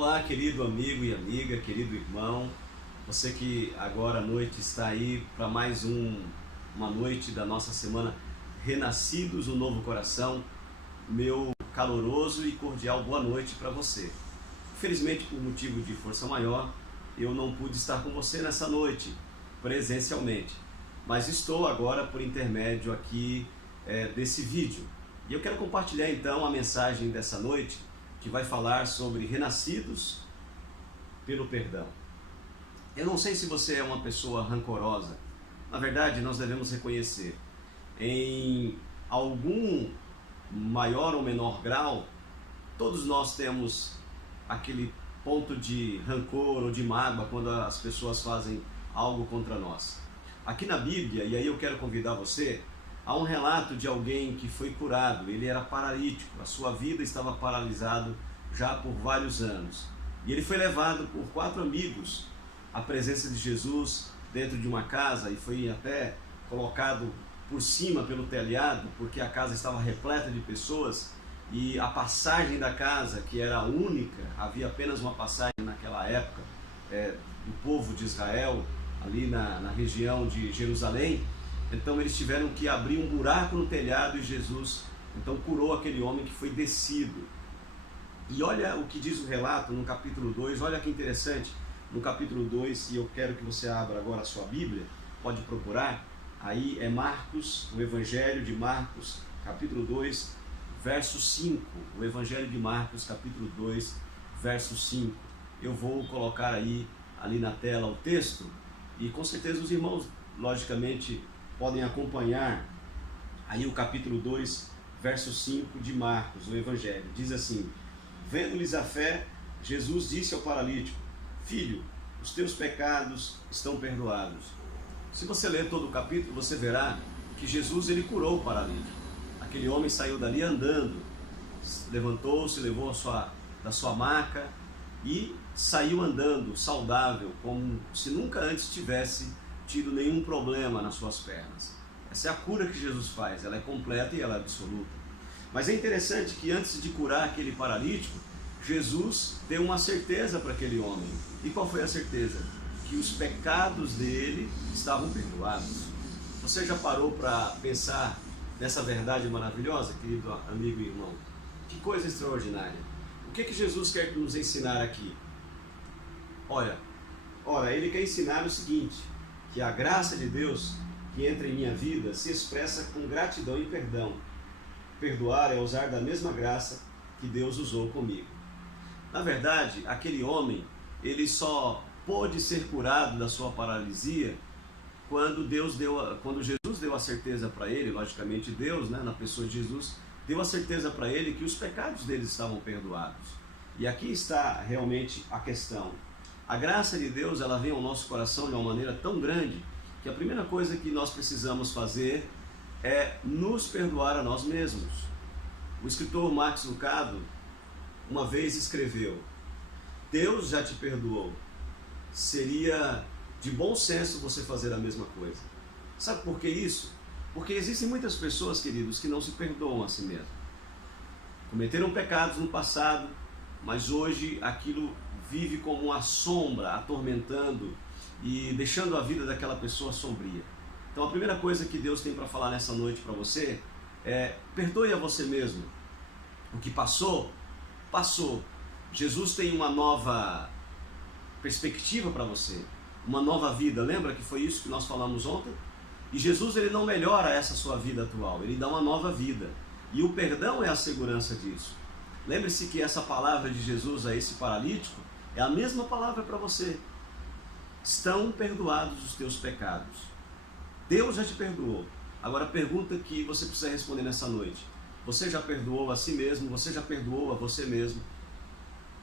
Olá, querido amigo e amiga, querido irmão, você que agora à noite está aí para mais uma noite da nossa semana Renascidos no Novo Coração, meu caloroso e cordial boa noite para você. Infelizmente, por motivo de força maior, eu não pude estar com você nessa noite, presencialmente, mas estou agora por intermédio aqui desse vídeo. E eu quero compartilhar então a mensagem dessa noite, que vai falar sobre renascidos pelo perdão. Eu não sei se você é uma pessoa rancorosa. Na verdade, nós devemos reconhecer, em algum maior ou menor grau, todos nós temos aquele ponto de rancor ou de mágoa quando as pessoas fazem algo contra nós. Aqui na Bíblia, e aí eu quero convidar você, há um relato de alguém que foi curado. Ele era paralítico, a sua vida estava paralisada já por vários anos. E ele foi levado por 4 amigos à presença de Jesus dentro de uma casa e foi até colocado por cima pelo telhado, porque a casa estava repleta de pessoas e a passagem da casa, que era única, havia apenas uma passagem naquela época do povo de Israel, ali na região de Jerusalém. Então eles tiveram que abrir um buraco no telhado e Jesus então curou aquele homem que foi descido. E olha o que diz o relato no capítulo 2, olha que interessante, no capítulo 2, e eu quero que você abra agora a sua Bíblia, pode procurar, aí é Marcos, o Evangelho de Marcos, capítulo 2, verso 5, o Evangelho de Marcos, capítulo 2, verso 5. Eu vou colocar ali na tela o texto, e com certeza os irmãos, logicamente, podem acompanhar aí o capítulo 2, verso 5 de Marcos, o Evangelho. Diz assim: vendo-lhes a fé, Jesus disse ao paralítico: filho, os teus pecados estão perdoados. Se você ler todo o capítulo, você verá que Jesus ele curou o paralítico. Aquele homem saiu dali andando, levantou-se, levou da sua maca e saiu andando, saudável, como se nunca antes tivesse tido nenhum problema nas suas pernas. Essa é a cura que Jesus faz, ela é completa e ela é absoluta. Mas é interessante que antes de curar aquele paralítico, Jesus deu uma certeza para aquele homem. E qual foi a certeza? Que os pecados dele estavam perdoados. Você já parou para pensar nessa verdade maravilhosa, querido amigo e irmão? Que coisa extraordinária. O que Jesus quer nos ensinar aqui? Ora, ele quer ensinar o seguinte: que a graça de Deus que entra em minha vida se expressa com gratidão e perdão. Perdoar é usar da mesma graça que Deus usou comigo. Na verdade, aquele homem, ele só pôde ser curado da sua paralisia quando Jesus deu a certeza para ele, logicamente Deus, na pessoa de Jesus, deu a certeza para ele que os pecados dele estavam perdoados. E aqui está realmente a questão. A graça de Deus, ela vem ao nosso coração de uma maneira tão grande que a primeira coisa que nós precisamos fazer é nos perdoar a nós mesmos. O escritor Max Lucado uma vez escreveu: Deus já te perdoou. Seria de bom senso você fazer a mesma coisa. Sabe por que isso? Porque existem muitas pessoas, queridos, que não se perdoam a si mesmos. Cometeram pecados no passado, mas hoje aquilo vive como uma sombra, atormentando e deixando a vida daquela pessoa sombria. Então a primeira coisa que Deus tem para falar nessa noite para você é: perdoe a você mesmo. O que passou, passou. Jesus tem uma nova perspectiva para você, uma nova vida. Lembra que foi isso que nós falamos ontem? E Jesus ele não melhora essa sua vida atual, ele dá uma nova vida. E o perdão é a segurança disso. Lembre-se que essa palavra de Jesus a esse paralítico é a mesma palavra para você. Estão perdoados os teus pecados. Deus já te perdoou. Agora a pergunta que você precisa responder nessa noite: você já perdoou a si mesmo? Você já perdoou a você mesmo?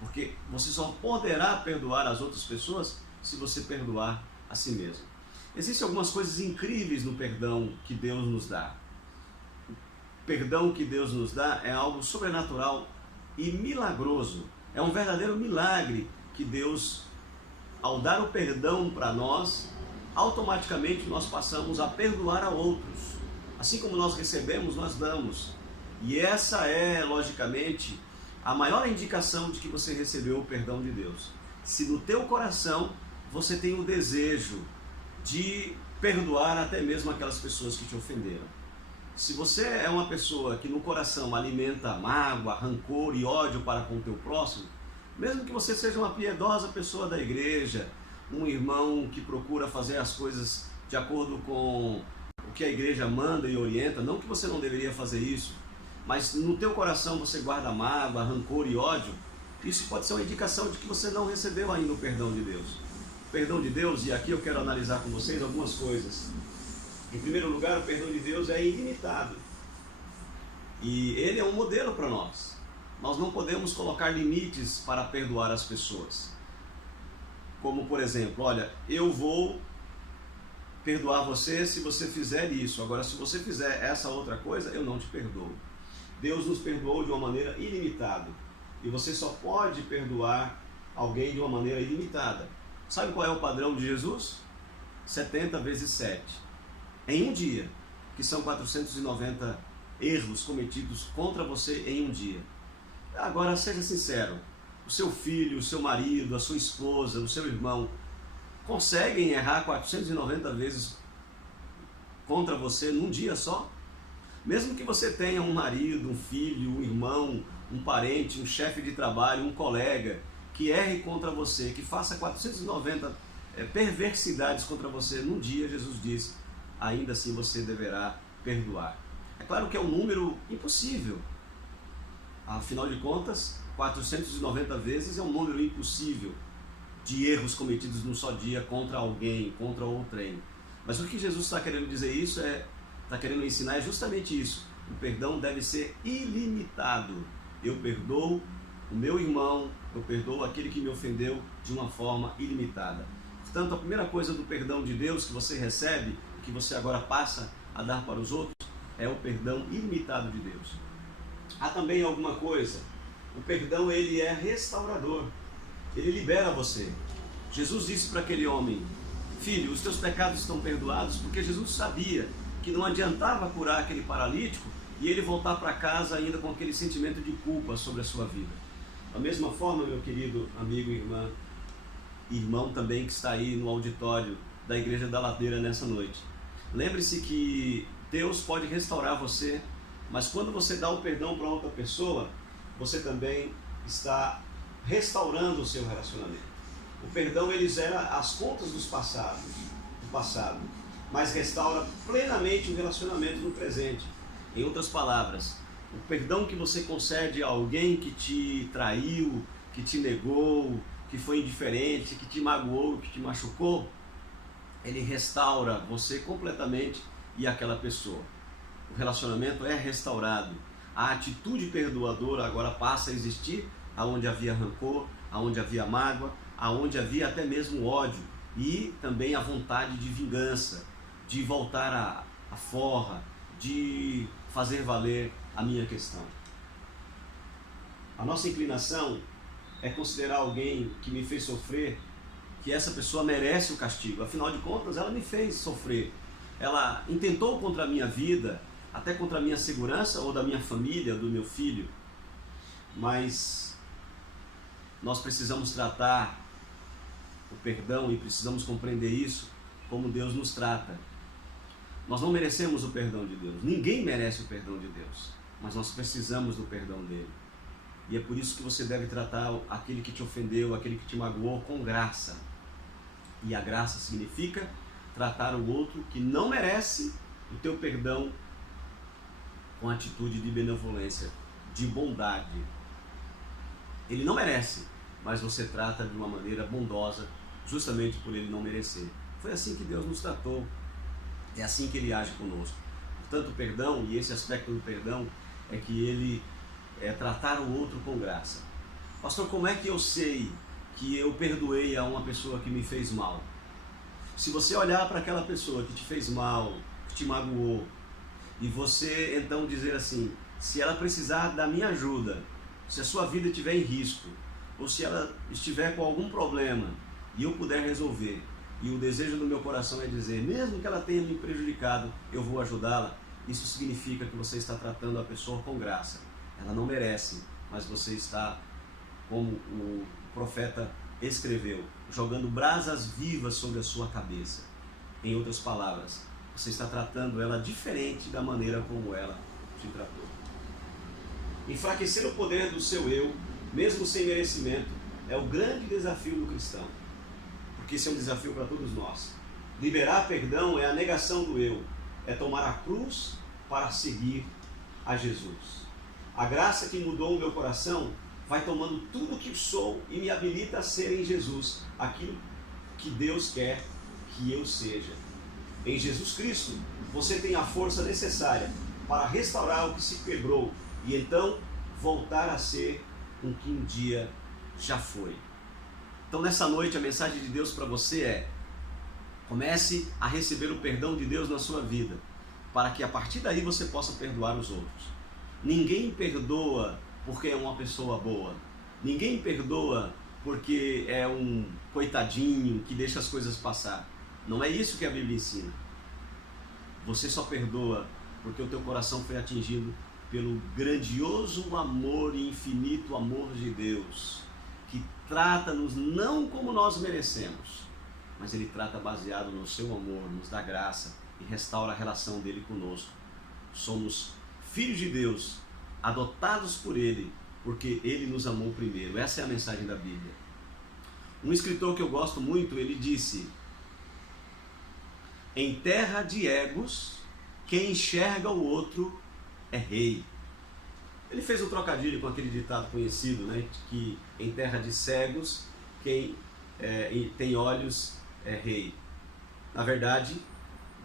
Porque você só poderá perdoar as outras pessoas se você perdoar a si mesmo. Existem algumas coisas incríveis no perdão que Deus nos dá. O perdão que Deus nos dá é algo sobrenatural e milagroso. É um verdadeiro milagre que Deus, ao dar o perdão para nós, automaticamente nós passamos a perdoar a outros. Assim como nós recebemos, nós damos. E essa é, logicamente, a maior indicação de que você recebeu o perdão de Deus. Se no teu coração você tem o desejo de perdoar até mesmo aquelas pessoas que te ofenderam. Se você é uma pessoa que no coração alimenta mágoa, rancor e ódio para com o teu próximo, mesmo que você seja uma piedosa pessoa da igreja, um irmão que procura fazer as coisas de acordo com o que a igreja manda e orienta, não que você não deveria fazer isso, mas no teu coração você guarda mágoa, rancor e ódio, isso pode ser uma indicação de que você não recebeu ainda o perdão de Deus. O perdão de Deus, e aqui eu quero analisar com vocês algumas coisas. Em primeiro lugar, o perdão de Deus é ilimitado. E ele é um modelo para nós. Nós não podemos colocar limites para perdoar as pessoas. Como, por exemplo, olha, eu vou perdoar você se você fizer isso. Agora, se você fizer essa outra coisa, eu não te perdoo. Deus nos perdoou de uma maneira ilimitada. E você só pode perdoar alguém de uma maneira ilimitada. Sabe qual é o padrão de Jesus? 70 vezes 7. Em um dia, que são 490 erros cometidos contra você em um dia. Agora, seja sincero, o seu filho, o seu marido, a sua esposa, o seu irmão, conseguem errar 490 vezes contra você num dia só? Mesmo que você tenha um marido, um filho, um irmão, um parente, um chefe de trabalho, um colega, que erre contra você, que faça 490 perversidades contra você num dia, Jesus diz, ainda assim você deverá perdoar. É claro que é um número impossível. Afinal de contas, 490 vezes é um número impossível de erros cometidos num só dia contra alguém, contra outrem. Mas o que Jesus está querendo dizer isso está querendo ensinar é justamente isso. O perdão deve ser ilimitado. Eu perdoo o meu irmão, eu perdoo aquele que me ofendeu de uma forma ilimitada. Portanto, a primeira coisa do perdão de Deus que você recebe, que você agora passa a dar para os outros, é o perdão ilimitado de Deus. Há também alguma coisa, o perdão ele é restaurador, ele libera você. Jesus disse para aquele homem, filho, os teus pecados estão perdoados, porque Jesus sabia que não adiantava curar aquele paralítico e ele voltar para casa ainda com aquele sentimento de culpa sobre a sua vida. Da mesma forma, meu querido amigo e irmão também que está aí no auditório da Igreja da Ladeira nessa noite. Lembre-se que Deus pode restaurar você, mas quando você dá o perdão para outra pessoa, você também está restaurando o seu relacionamento. O perdão ele zera as contas do passado, mas restaura plenamente o relacionamento no presente. Em outras palavras, o perdão que você concede a alguém que te traiu, que te negou, que foi indiferente, que te magoou, que te machucou, ele restaura você completamente e aquela pessoa. O relacionamento é restaurado. A atitude perdoadora agora passa a existir aonde havia rancor, aonde havia mágoa, aonde havia até mesmo ódio e também a vontade de vingança, de voltar à forra, de fazer valer a minha questão. A nossa inclinação é considerar alguém que me fez sofrer, que essa pessoa merece o castigo. Afinal de contas, ela me fez sofrer. Ela intentou contra a minha vida, até contra a minha segurança ou da minha família, do meu filho. Mas nós precisamos tratar o perdão e precisamos compreender isso como Deus nos trata. Nós não merecemos o perdão de Deus. Ninguém merece o perdão de Deus. Mas nós precisamos do perdão dele. E é por isso que você deve tratar aquele que te ofendeu, aquele que te magoou com graça. E a graça significa tratar o outro que não merece o teu perdão com atitude de benevolência, de bondade. Ele não merece, mas você trata de uma maneira bondosa, justamente por ele não merecer. Foi assim que Deus nos tratou. É assim que ele age conosco. Portanto, o perdão, e esse aspecto do perdão, é que ele é tratar o outro com graça. Pastor, como é que eu sei que eu perdoei a uma pessoa que me fez mal? Se você olhar para aquela pessoa que te fez mal, que te magoou, e você então dizer assim, se ela precisar da minha ajuda, se a sua vida estiver em risco, ou se ela estiver com algum problema e eu puder resolver, e o desejo do meu coração é dizer, mesmo que ela tenha me prejudicado, eu vou ajudá-la, isso significa que você está tratando a pessoa com graça. Ela não merece, mas você está, como o profeta escreveu, jogando brasas vivas sobre a sua cabeça. Em outras palavras, você está tratando ela diferente da maneira como ela te tratou. Enfraquecer o poder do seu eu, mesmo sem merecimento, é o grande desafio do cristão. Porque esse é um desafio para todos nós. Liberar perdão é a negação do eu, é tomar a cruz para seguir a Jesus. A graça que mudou o meu coração vai tomando tudo o que sou e me habilita a ser em Jesus aquilo que Deus quer que eu seja. Em Jesus Cristo, você tem a força necessária para restaurar o que se quebrou e então voltar a ser o que um dia já foi. Então nessa noite a mensagem de Deus para você é: comece a receber o perdão de Deus na sua vida, para que a partir daí você possa perdoar os outros. Ninguém perdoa porque é uma pessoa boa. Ninguém perdoa porque é um coitadinho que deixa as coisas passar. Não é isso que a Bíblia ensina. Você só perdoa porque o teu coração foi atingido pelo grandioso amor e infinito amor de Deus, que trata-nos não como nós merecemos, mas Ele trata baseado no seu amor, nos dá graça e restaura a relação dele conosco. Somos filhos de Deus, adotados por Ele, porque Ele nos amou primeiro. Essa é a mensagem da Bíblia. Um escritor que eu gosto muito, ele disse: em terra de egos, quem enxerga o outro é rei. Ele fez um trocadilho com aquele ditado conhecido, né, que em terra de cegos, quem tem olhos é rei. Na verdade,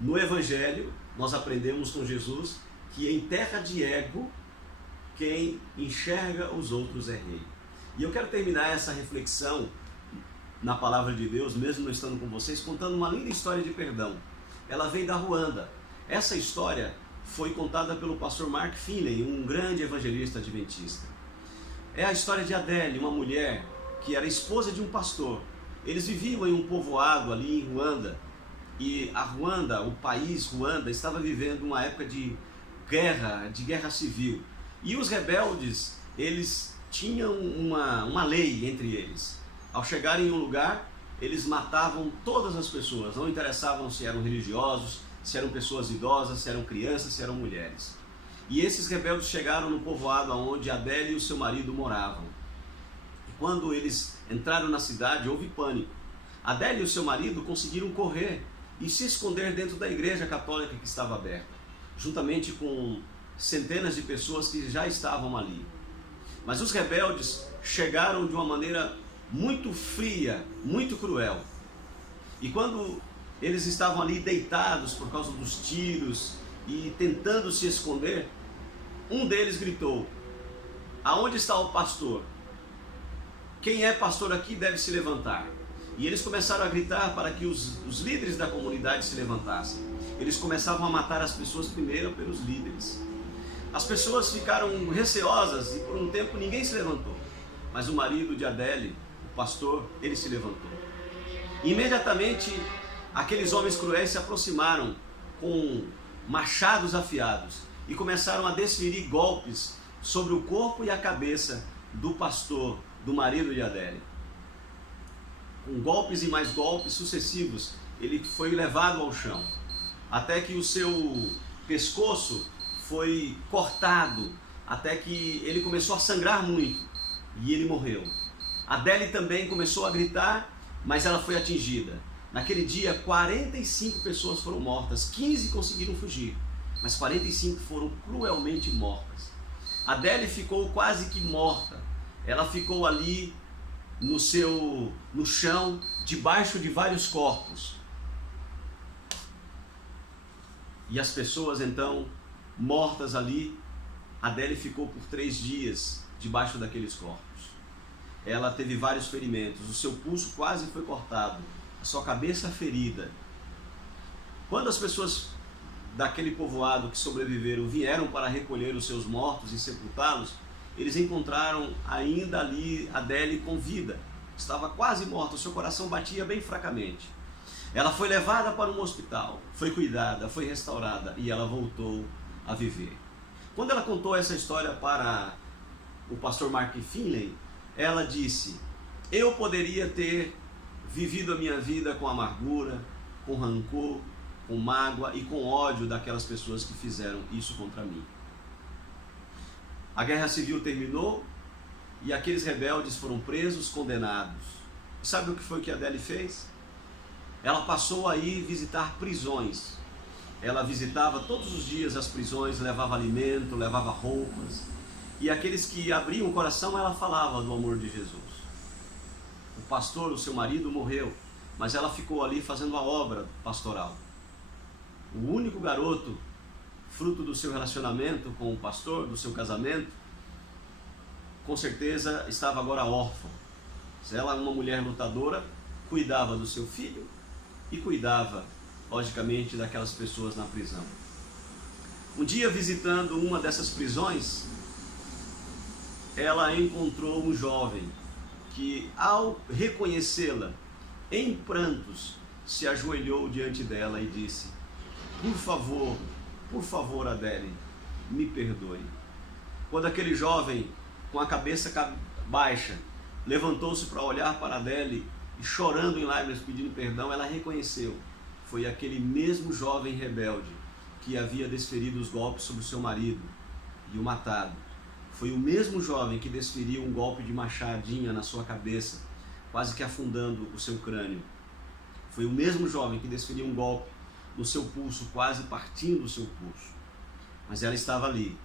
no Evangelho, nós aprendemos com Jesus que em terra de ego, quem enxerga os outros é rei. E eu quero terminar essa reflexão na palavra de Deus, mesmo não estando com vocês, contando uma linda história de perdão. Ela vem da Ruanda. Essa história foi contada pelo pastor Mark Finley, um grande evangelista adventista. É a história de Adele, uma mulher que era esposa de um pastor. Eles viviam em um povoado ali em Ruanda, e a Ruanda, o país Ruanda, estava vivendo uma época de guerra civil. E os rebeldes, eles tinham uma lei entre eles. Ao chegarem em um lugar, eles matavam todas as pessoas, não interessavam se eram religiosos, se eram pessoas idosas, se eram crianças, se eram mulheres. E esses rebeldes chegaram no povoado onde Adele e o seu marido moravam. E quando eles entraram na cidade, houve pânico. Adele e o seu marido conseguiram correr e se esconder dentro da igreja católica que estava aberta, juntamente com centenas de pessoas que já estavam ali. Mas os rebeldes chegaram de uma maneira muito fria, muito cruel. E quando eles estavam ali deitados por causa dos tiros e tentando se esconder, um deles gritou: aonde está o pastor? Quem é pastor aqui deve se levantar. E eles começaram a gritar para que os líderes da comunidade se levantassem. Eles começavam a matar as pessoas primeiro pelos líderes. As pessoas ficaram receosas e por um tempo ninguém se levantou. Mas o marido de Adele, o pastor, ele se levantou. Imediatamente aqueles homens cruéis se aproximaram com machados afiados e começaram a desferir golpes sobre o corpo e a cabeça do pastor, do marido de Adele. Com golpes e mais golpes sucessivos, ele foi levado ao chão, até que o seu pescoço foi cortado, até que ele começou a sangrar muito e ele morreu. Adele também começou a gritar, mas ela foi atingida. Naquele dia, 45 pessoas foram mortas, 15 conseguiram fugir, mas 45 foram cruelmente mortas. Adele ficou quase que morta. Ela ficou ali no chão, debaixo de vários corpos. E as pessoas então, mortas ali, Adele ficou por 3 dias debaixo daqueles corpos. Ela teve vários ferimentos, o seu pulso quase foi cortado, a sua cabeça ferida. Quando as pessoas daquele povoado que sobreviveram vieram para recolher os seus mortos e sepultá-los, eles encontraram ainda ali Adele com vida. Estava quase morta, o seu coração batia bem fracamente. Ela foi levada para um hospital, foi cuidada, foi restaurada e ela voltou a viver. Quando ela contou essa história para o pastor Mark Finley, ela disse: eu poderia ter vivido a minha vida com amargura, com rancor, com mágoa e com ódio daquelas pessoas que fizeram isso contra mim. A guerra civil terminou e aqueles rebeldes foram presos, condenados. E sabe o que foi que a Adele fez? Ela passou a ir visitar prisões. Ela visitava todos os dias as prisões, levava alimento, levava roupas. E aqueles que abriam o coração, ela falava do amor de Jesus. O pastor, o seu marido, morreu, mas ela ficou ali fazendo a obra pastoral. O único garoto, fruto do seu relacionamento com o pastor, do seu casamento, com certeza estava agora órfão. Ela, uma mulher lutadora, cuidava do seu filho e cuidava, logicamente, daquelas pessoas na prisão. Um dia, visitando uma dessas prisões, ela encontrou um jovem que, ao reconhecê-la em prantos, se ajoelhou diante dela e disse: por favor, Adele, me perdoe. Quando aquele jovem, com a cabeça baixa, levantou-se para olhar para Adele e chorando em lágrimas, pedindo perdão, ela reconheceu: foi aquele mesmo jovem rebelde que havia desferido os golpes sobre o seu marido e o matado. Foi o mesmo jovem que desferiu um golpe de machadinha na sua cabeça, quase que afundando o seu crânio. Foi o mesmo jovem que desferiu um golpe no seu pulso, quase partindo o seu pulso. Mas ela estava ali,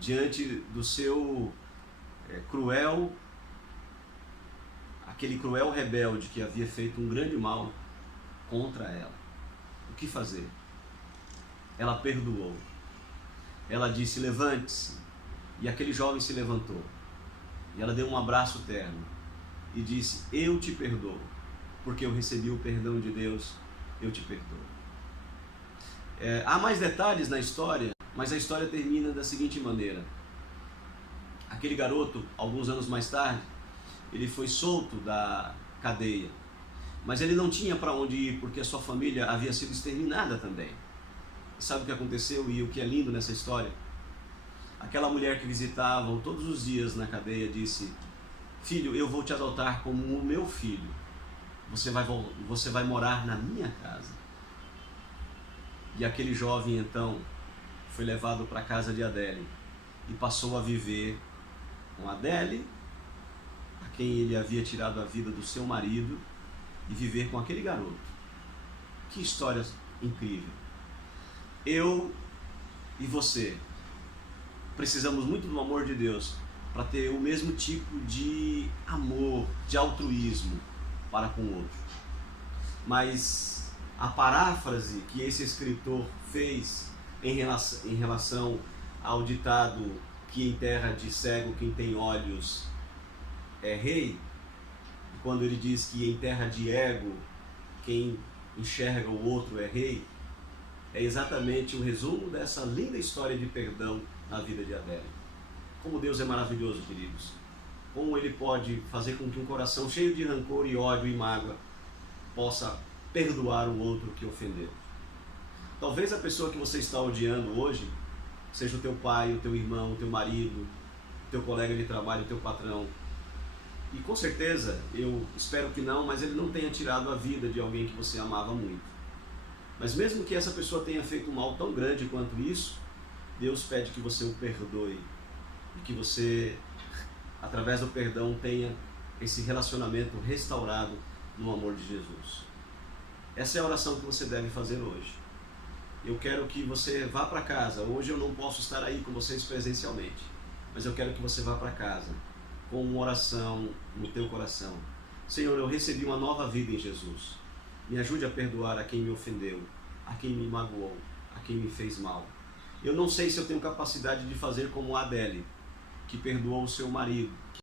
diante do seu aquele cruel rebelde que havia feito um grande mal contra ela. O que fazer? Ela perdoou. Ela disse: levante-se. E aquele jovem se levantou. E ela deu um abraço terno e disse: eu te perdoo, porque eu recebi o perdão de Deus, eu te perdoo. Há mais detalhes na história, mas a história termina da seguinte maneira: aquele garoto, alguns anos mais tarde, ele foi solto da cadeia, mas ele não tinha para onde ir, porque a sua família havia sido exterminada também. E sabe o que aconteceu e o que é lindo nessa história? Aquela mulher que visitava todos os dias na cadeia disse: filho, eu vou te adotar como o meu filho, você vai morar na minha casa. E aquele jovem então foi levado para a casa de Adele e passou a viver com Adele, a quem ele havia tirado a vida do seu marido, e viver com aquele garoto. Que história incrível! Eu e você precisamos muito do amor de Deus para ter o mesmo tipo de amor, de altruísmo para com o outro. Mas a paráfrase que esse escritor fez em relação ao ditado que em terra de cego quem tem olhos é rei, quando ele diz que em terra de ego quem enxerga o outro é rei, é exatamente o resumo dessa linda história de perdão na vida de Adele. Como Deus é maravilhoso, queridos. Como Ele pode fazer com que um coração cheio de rancor e ódio e mágoa possa perdoar o outro que ofendeu. Talvez a pessoa que você está odiando hoje seja o teu pai, o teu irmão, o teu marido, o teu colega de trabalho, o teu patrão. E com certeza, eu espero que não, mas ele não tenha tirado a vida de alguém que você amava muito. Mas mesmo que essa pessoa tenha feito um mal tão grande quanto isso, Deus pede que você o perdoe e que você, através do perdão, tenha esse relacionamento restaurado no amor de Jesus. Essa é a oração que você deve fazer hoje. Eu quero que você vá para casa. Hoje eu não posso estar aí com vocês presencialmente, mas eu quero que você vá para casa com uma oração no teu coração. Senhor, eu recebi uma nova vida em Jesus. Me ajude a perdoar a quem me ofendeu, a quem me magoou, a quem me fez mal. Eu não sei se eu tenho capacidade de fazer como a Adele, que perdoou o seu marido,